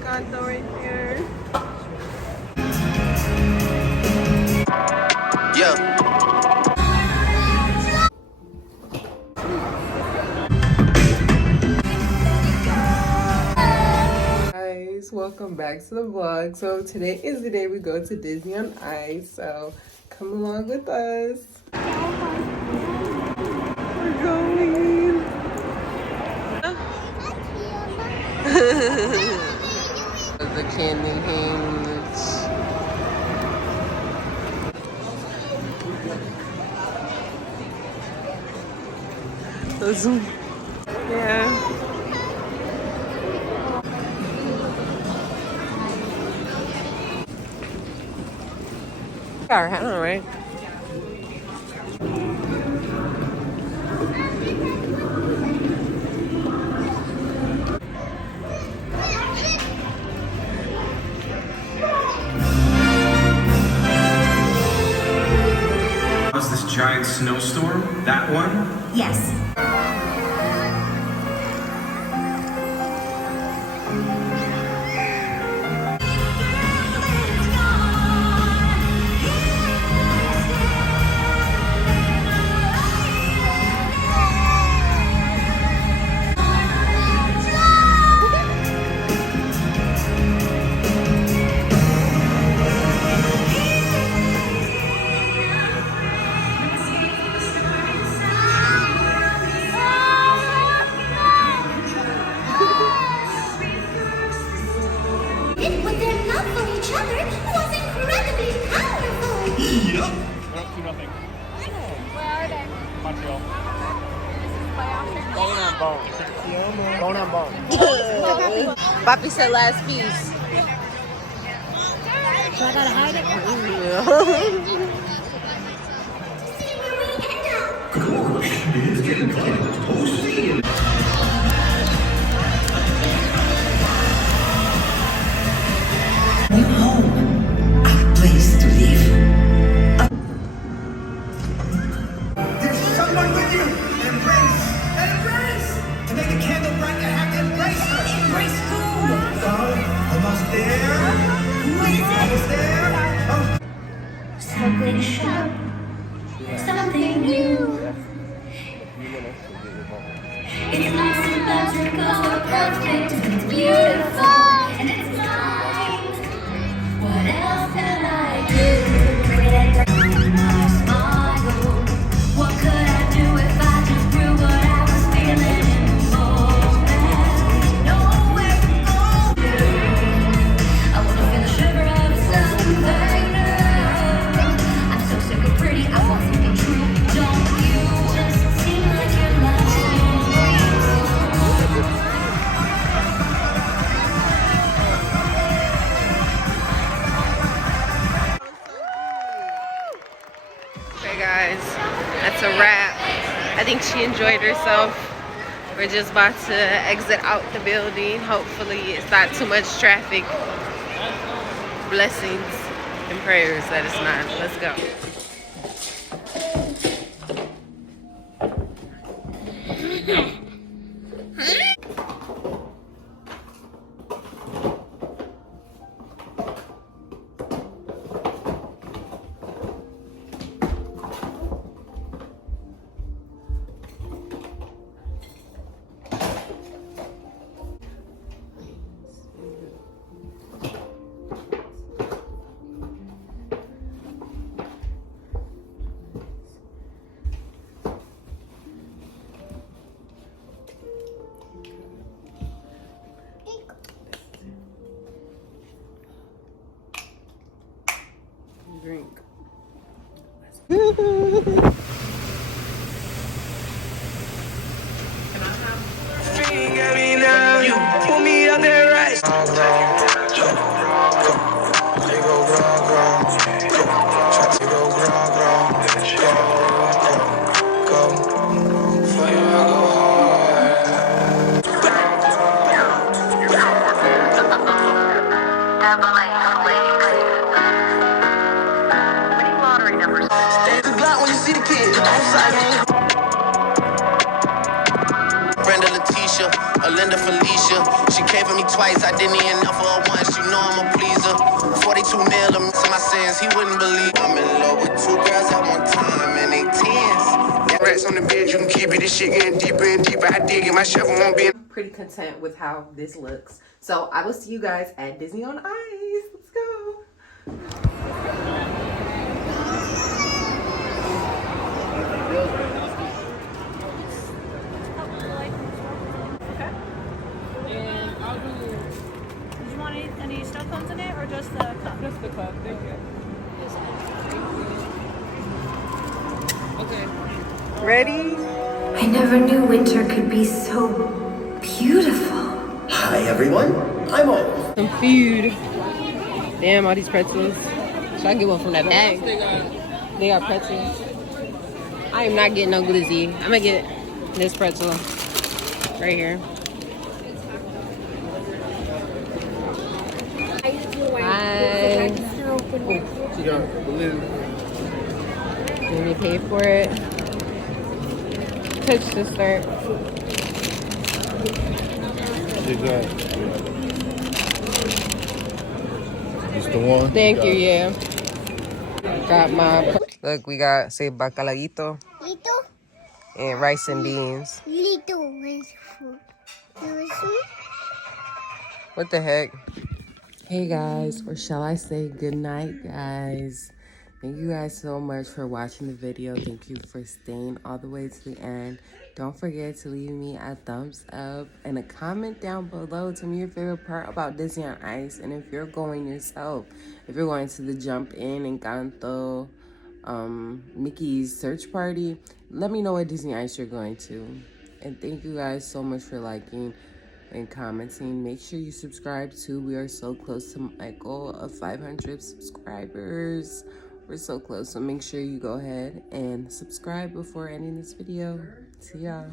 Encanto right here. Yeah. Guys, welcome back to the vlog. So today is the day we go to Disney on Ice. So come along with us. We're going. The candy canes. Yeah. I don't know, right? Was this giant snowstorm? That one? Yes. With their love for each other was incredibly powerful. Yep. We're up to nothing. Where are they? Montreal. Bone on bone. Bone on bone. Papi said last piece. So I gotta hide it? Gosh, it's getting kind of toasty. New home, a place to live. There's someone with you. Embrace. Embrace. To make the candle bright, you have to embrace her. Embrace who? Almost there. Who is it? Almost there. Oh. Something sharp. Something new. It's not symmetrical or perfect. It's beautiful. And it's mine. What else can I do? Bring it down my smile. What could I do if I just grew what I was feeling in the moment? Nowhere to go to. I wanna feel the shiver of something new. I'm so sick of pretty. I want something true. Don't you just seem like you're loving me? Okay guys, that's a wrap. I think she enjoyed herself. We're just about to exit out the building. Hopefully it's not too much traffic. Blessings and prayers that it's not. Let's go. Drink. You put me out there right. Stand the block when you see the kid. Outside, Brenda Leticia, or Linda Felicia. She came for me twice, I didn't even know for her once. You know I'm a pleaser. 42 mil of to my sins, he wouldn't believe. I'm in love with 2 girls at one time, and they tens. Rats on the bed, you can keep it. This shit getting deeper and deeper. I dig it, my chef won't be. Pretty content with how this looks. So I will see you guys at Disney on Ice. Let's go. And I'll do. Did you want any stuff comes in it or just the cup? Just the cup, thank you. Okay. Ready? I never knew winter could be so beautiful. Hi, everyone. I'm Old. Some food. Damn, all these pretzels. Should I get one from that bag? They got pretzels. I am not getting no glizzy. I'm gonna get this pretzel right here. Hi. Let me pay for it. Touch to start. It's the one. Thank you, yeah. Got my... Look, we got, say, bacalaíto. Little, And rice and beans. little is food. What the heck? Hey guys, or shall I say good night, guys. Thank you guys so much for watching the video. Thank you for staying all the way to the end. Don't forget to leave me a thumbs up and a comment down below. Tell me your favorite part about Disney on Ice, and if you're going yourself. If you're going to the Jump In Encanto, Mickey's search party, let me know what Disney Ice you're going to. And thank you guys so much for liking and commenting. Make sure you subscribe too. We are so close to my goal of 500 subscribers. We're so close, so make sure you go ahead and subscribe before ending this video. See y'all.